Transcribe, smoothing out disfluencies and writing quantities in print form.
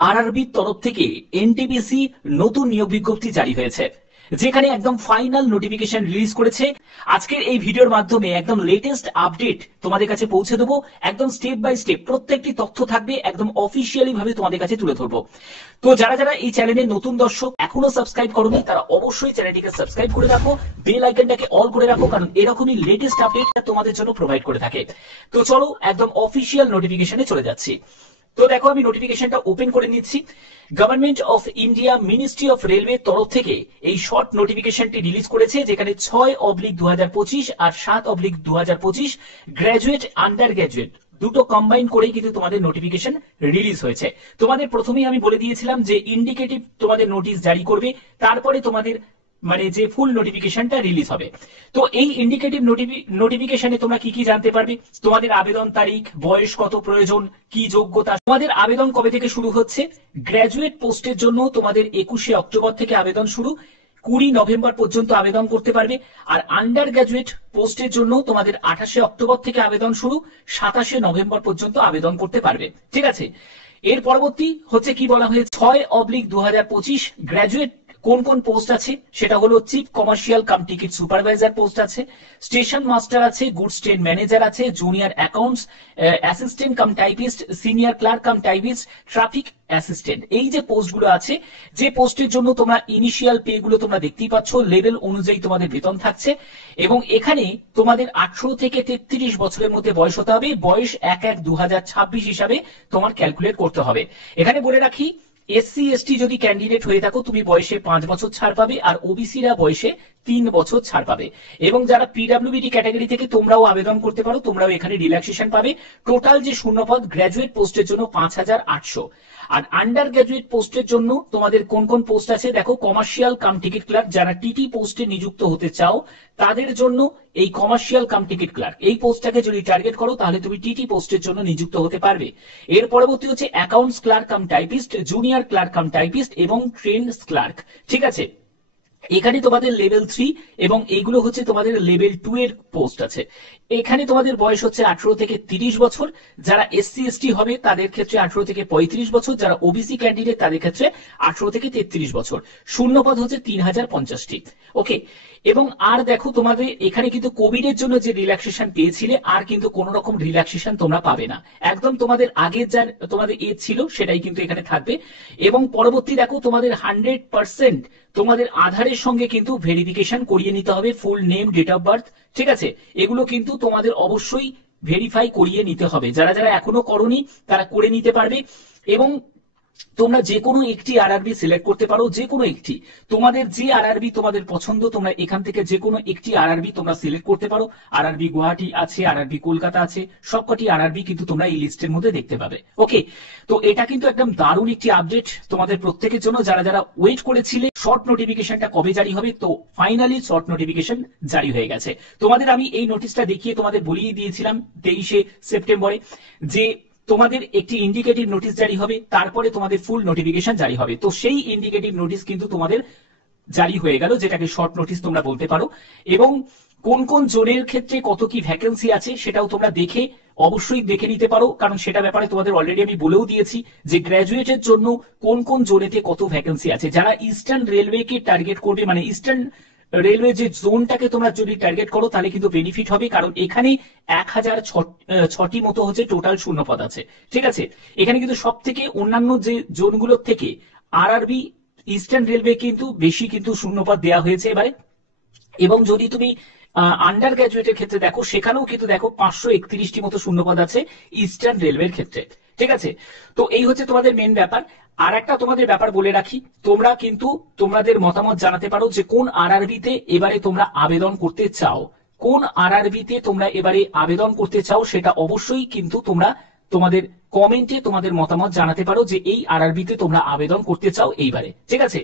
আরআরবির তরফ থেকে এনটিপিসি নতুন নিয়োগ বিজ্ঞপ্তি জারি হয়েছে, যেখানে একদম ফাইনাল নোটিফিকেশন রিলিজ করেছে। আজকের এই ভিডিওর মাধ্যমে একদম লেটেস্ট আপডেট তোমাদের কাছে পৌঁছে দেবো। একদম স্টেপ বাই স্টেপ প্রত্যেকটি তথ্য থাকবে, একদম অফিসিয়ালি ভাবে তোমাদের কাছে তুলে ধরবো। তো যারা যারা এই চ্যানেলের নতুন দর্শক, এখনো সাবস্ক্রাইব করোনি, তারা অবশ্যই চ্যানেলটিকে সাবস্ক্রাইব করে রাখো, বেল আইকনটাকে অল করে রাখো, কারণ এরকমই লেটেস্ট আপডেট তোমাদের জন্য প্রোভাইড করে থাকে। তো চলো একদম অফিসিয়াল নোটিফিকেশনে চলে যাচ্ছি। তো দেখো আমি নোটিফিকেশনটা ওপেন করে নিচ্ছি। Government of India ministry of railway তরফ থেকে এই শর্ট নোটিফিকেশনটি রিলিজ করেছে, যেখানে 6/2025 আর 7/2025 গ্রাজুয়েট আন্ডার গ্রাজুয়েট দুটো কম্বাইন করেই কিন্তু তোমাদের নোটিফিকেশন রিলিজ হয়েছে। তোমাদের প্রথমেই আমি বলে দিয়েছিলাম যে ইন্ডিকেটিভ তোমাদের নোটিশ জারি করবে, তারপরে তোমাদের মানে যে ফুল নোটিফিকেশনটা রিলিজ হবে। তো এই ইন্ডিকেটিভ নোটিফিকেশনে তোমরা কি কি জানতে পারবে, তোমাদের আবেদন তারিখ, বয়স কত প্রয়োজন, কি যোগ্যতা, তোমাদের আবেদন কবে থেকে শুরু হচ্ছে। গ্রাজুয়েট পোস্টের জন্য তোমাদের 21শে অক্টোবর থেকে আবেদন শুরু, 20 নভেম্বর পর্যন্ত আবেদন করতে পারবে। আর আন্ডার গ্রাজুয়েট পোস্টের জন্য তোমাদের 28শে অক্টোবর থেকে আবেদন শুরু, 27শে নভেম্বর পর্যন্ত আবেদন করতে পারবে। ঠিক আছে, এর পরবর্তী হচ্ছে কি বলা হয়েছে, 6/2025 গ্রাজুয়েট কোন কোন পোস্ট আছে সেটা হলো chief commercial cum ticket supervisor post আছে, স্টেশন মাস্টার আছে, গুডস ট্রেন ম্যানেজার আছে, junior accounts assistant cum typist, senior clerk cum typist, traffic assistant. এই যে পোস্টগুলো আছে, যে পোস্টের জন্য তোমরা ইনিশিয়াল পে গুলো তোমরা দেখতেই পাচ্ছ, লেভেল অনুযায়ী তোমাদের বেতন থাকছে। এবং এখানে তোমাদের 18 থেকে 33 বছরের মধ্যে বয়স হতে হবে। বয়স 1/1/2026 হিসাবে তোমার ক্যালকুলেট করতে হবে। এখানে বলে রাখি, এসসি এসটি যদি ক্যান্ডিডেট হয়ে থাকো তুমি বয়সে 5 বছর ছাড় পাবে, আর ওবিসিরা বয়সে 3 বছর ছাড় পাবে। এবং যারা পিডব্লিউবিডি ক্যাটাগরি থেকে তোমরাও আবেদন করতে পারো, তোমরাও এখানে রিল্যাক্সেশন পাবে। টোটাল যে শূন্যপদ গ্রাজুয়েট পোস্টের জন্য 5800। আর আন্ডার গ্রাজুয়েট পোস্টের জন্য তোমাদের কোন কোন পোস্ট আছে দেখো, কমার্শিয়াল কাম টিকিট ক্লার্ক, যারা টিটি পোস্টে নিযুক্ত হতে চাও তাদের জন্য এই কমার্শিয়াল কাম টিকিট ক্লার্ক এই পোস্টটাকে যদি টার্গেট করো তাহলে তুমি টিটি পোস্টের জন্য নিযুক্ত হতে পারবে। এর পরবর্তী হচ্ছে accounts clerk cum typist, junior clerk cum typist এবং ট্রেন্ড ক্লার্ক। ঠিক আছে, এখানে তোমাদের লেভেল 3 এবং এইগুলো হচ্ছে তোমাদের লেভেল 2 এর পোস্ট আছে। এখানে তোমাদের বয়স হচ্ছে 18 থেকে 30 বছর, যারা এসসি এসটি হবে তাদের ক্ষেত্রে 18 থেকে 35 বছর, যারা ওবিসি ক্যান্ডিডেট তাদের ক্ষেত্রে 18 থেকে 33 বছর। শূন্যপদ হচ্ছে 3050টি। ওকে, এবং আর দেখো তোমাদের এখানে কিন্তু কোভিড এর জন্য যে রিল্যাক্সেশন পেয়েছিলে, আর কিন্তু কোন রকম রিল্যাক্সেশন তোমরা পাবে না। একদম তোমাদের আগের যা তোমাদের এজ ছিল সেটাই কিন্তু এখানে থাকবে। এবং পরবর্তী দেখো, তোমাদের 100% তোমাদের আধারের সঙ্গে কিন্তু ভেরিফিকেশন করিয়ে নিতে হবে, full name, date of birth. ঠিক আছে, এগুলো কিন্তু তোমাদের অবশ্যই ভেরিফাই করিয়ে নিতে হবে। যারা যারা এখনো করনি তারা করে নিতে পারবে। এবং তোমরা যে কোনো একটি আরআরবি সিলেক্ট করতে পারো, যে কোনো একটি, তোমাদের যে আরআরবি তোমাদের পছন্দ তোমরা এখান থেকে যে কোনো একটি আরআরবি তোমরা সিলেক্ট করতে পারো। আরআরবি গুয়াহাটি আছে, আরআরবি কলকাতা আছে, সবকটি আরআরবি কিন্তু তোমরা এই লিস্টের মধ্যে দেখতে পাবে। ওকে, তো এটা কিন্তু একদম দারুণ একটি আপডেট তোমাদের প্রত্যেকের জন্য, যারা যারা ওয়েট করেছিলে শর্ট নোটিফিকেশনটা কবে জারি হবে। তো ফাইনালি শর্ট নোটিফিকেশন জারি হয়ে গেছে। তোমাদের আমি এই নোটিশটা দেখিয়ে তোমাদের বলিয়ে দিয়েছিলাম 23শে সেপ্টেম্বরে যে তোমাদের একটি ইন্ডিকেটিভ নোটিশ জারি হবে, তারপরে তোমাদের ফুল নোটিফিকেশন জারি হবে। তো সেই ইন্ডিকেটিভ নোটিশ কিন্তু তোমাদের জারি হয়ে গেল, যেটাকে শর্ট নোটিশ তোমরা বলতে পারো। এবং কোন কোন জোনের ক্ষেত্রে কত কি ভ্যাকেন্সি আছে সেটাও তোমরা দেখে অবশ্যই দেখে নিতে পারো, কারণ সেটা ব্যাপারে তোমাদের অলরেডি আমি বলেও দিয়েছি যে গ্র্যাজুয়েটের জন্য কোন কোন জোনেতে কত ভ্যাকেন্সি আছে। যারা ইস্টার্ন রেলওয়েকে টার্গেট করবে, মানে ইস্টার্ন রেলওয়ে যে জোনটাকে তোমরা যদি টার্গেট করো তাহলে কিন্তু বেনিফিট হবে, কারণ এখানে 1006টি মতো হচ্ছে টোটাল শূন্যপদ আছে। ঠিক আছে, এখানে কিন্তু সব থেকে অন্যান্য যে জোনগুলোর থেকে আরআরবি ইস্টার্ন রেলওয়ে কিন্তু বেশি কিন্তু শূন্যপদ দেওয়া হয়েছে এবারে। এবং যদি তুমি আন্ডার গ্রাজুয়েটের ক্ষেত্রে দেখো, সেখানেও কিন্তু দেখো 531টি মতো শূন্যপদ আছে ইস্টার্ন রেলওয়ের ক্ষেত্রে। ঠিক আছে, তো এই হচ্ছে তোমাদের মেন ব্যাপার। আর একটা তোমাদের ব্যাপার বলে রাখি, তোমরা কিন্তু তোমাদের মতামত জানাতে পারো যে কোন আরআরবিতে এবারে তোমরা আবেদন করতে চাও, কোন আরআরবিতে তোমরা এবারে আবেদন করতে চাও, সেটা অবশ্যই কিন্তু তোমরা তোমাদের কমেন্টে তোমাদের মতামত জানাতে পারো যে এই আরআরবিতে তোমরা আবেদন করতে চাও এইবারে। ঠিক আছে,